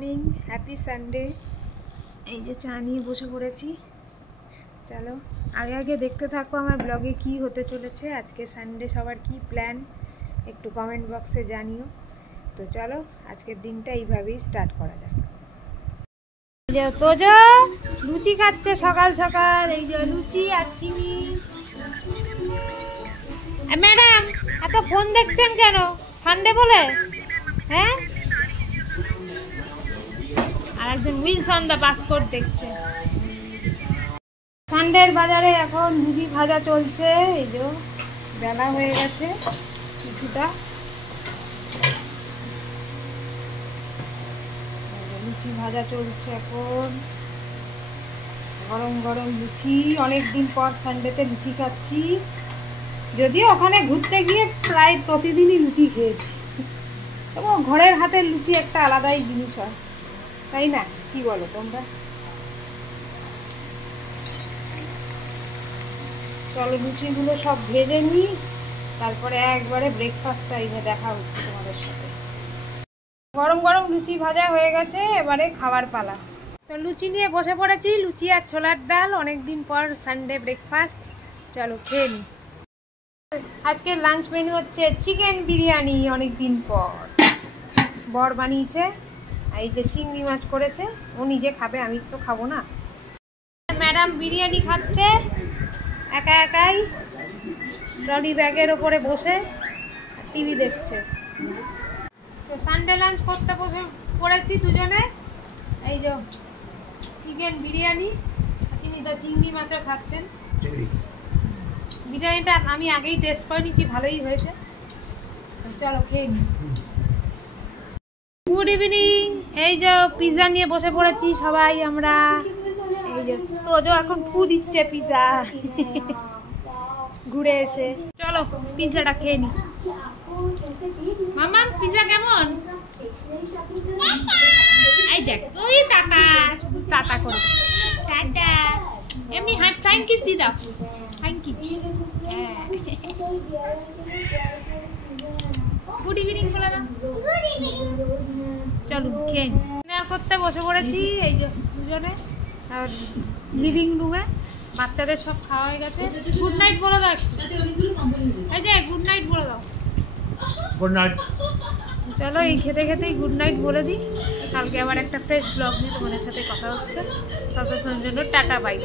Morning, happy Sunday. এই যে চা নিয়ে বসে পড়েছি। চলো আগে আগে দেখতে থাকো আমার ব্লগে কি হতে চলেছে। আজকে সানডে সবার কি প্ল্যান একটু কমেন্ট বক্সে জানিও। তো চলো আজকের দিনটা এইভাবেই স্টার্ট করা যাক। তোজো লুচি খাচ্ছে সকাল সকাল। এই যে লুচি আর চিনি। ম্যাডাম এত ফোন দেখছেন কেন সানডে বলে? হ্যাঁ, আর একজন উইলস অন দ্য বাস্কট দেখছে। সানডের বাজারে এখন লুচি ভাজা চলছে। এই যে বেলা হয়ে গেছে কিছুটা, লুচি ভাজা চলছে এখন। গরম গরম লুচি, অনেকদিন পর সানডেতে লুচি খাচ্ছি। যদিও ওখানে ঘুরতে গিয়ে প্রায় প্রতিদিনই লুচি খেয়েছি, তবু ঘরের হাতের লুচি একটা আলাদাই জিনিস হয়, তাই না? কি বলো তোমরা? চলো লুচিগুলো সব ভেজে নিই, তারপরে একবারে ব্রেকফাস্ট টাইমে দেখা হচ্ছে তোমাদের সাথে। গরম গরম লুচি ভাজা হয়ে গেছে, এবারে খাবার পালা। তো লুচি নিয়ে বসে পড়েছি, লুচি আর ছোলার ডাল, অনেকদিন পর সানডে ব্রেকফাস্ট। চলো খেয়ে নিই। আজকের লাঞ্চ মেনু হচ্ছে চিকেন বিরিয়ানি, অনেকদিন পর বর বানিয়েছে। এই যে চিংড়ি মাছ করেছে, ও নিজে খাবে, আমি তো খাবো না। ম্যাডাম বিরিয়ানি খাচ্ছে একা একাই ট্রলি ব্যাগের ওপরে বসে, টিভি দেখছে। তো সানডে লাঞ্চ করতে বসে পড়েছি দুজনে। এই যে চিকেন বিরিয়ানি, তিনি তো চিংড়ি মাছও খাচ্ছেন। বিরিয়ানিটা আমি আগেই টেস্ট করে নিচ্ছি, ভালোই হয়েছে। চলো খেয়ে নিই। Good evening. এই যে পিৎজা নিয়ে বসে পড়েছি সবাই আমরা। এই যে তোজো এখন ফু দিচ্ছে পিৎজা ঘুরে এসে। চলো পিৎজাটা খেয়ে নি। মামা পিৎজা কেমন? এই দেখ তুই টাটা, শুধু টাটা করো, টাটা। এমনি হাই ফ্লাইং কিস দি দাও, ফ্লাইং কিস। গুড ইভিনিং বলে দাও। চলো খেয়ে ডিনার করতে বসে পড়েছি। এই যে দুজনে লিভিং রুমে, বাচ্চাদের সব খাওয়া হয়ে গেছে। গুড নাইট বলে দাও। এই যে গুড নাইট বলে দাও। Good night. চলো এই খেতে খেতেই গুড নাইট বলে দিই। কালকে আবার একটা ফ্রেশ ব্লগ নিয়ে তোমাদের সাথে কথা হচ্ছে। ততক্ষণের জন্য টাটা বাই।